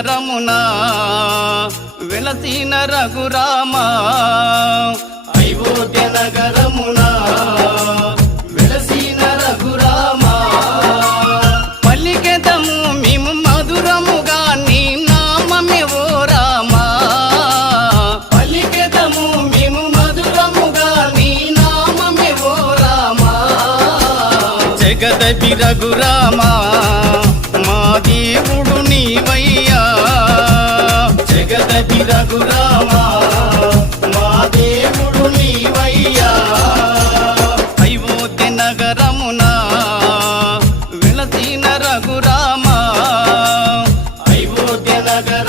నగరమునా వెలసిన రఘురామా అయోధ్య నగరమునా వెలసిన రఘురామా పలికెదము మేము మధురముగా నీ నామమే ఓ రామా పలికెదము మేము మధురముగా నీ నామమే ఓ రామా జగదపి రఘురామా మా దేవుడు నీవయ్యా జగదపి రఘురామా మా దేవుడు నీవయ్యా అయోధ్య నగరమునా వెలసిన రఘురామా అయోధ్య నగర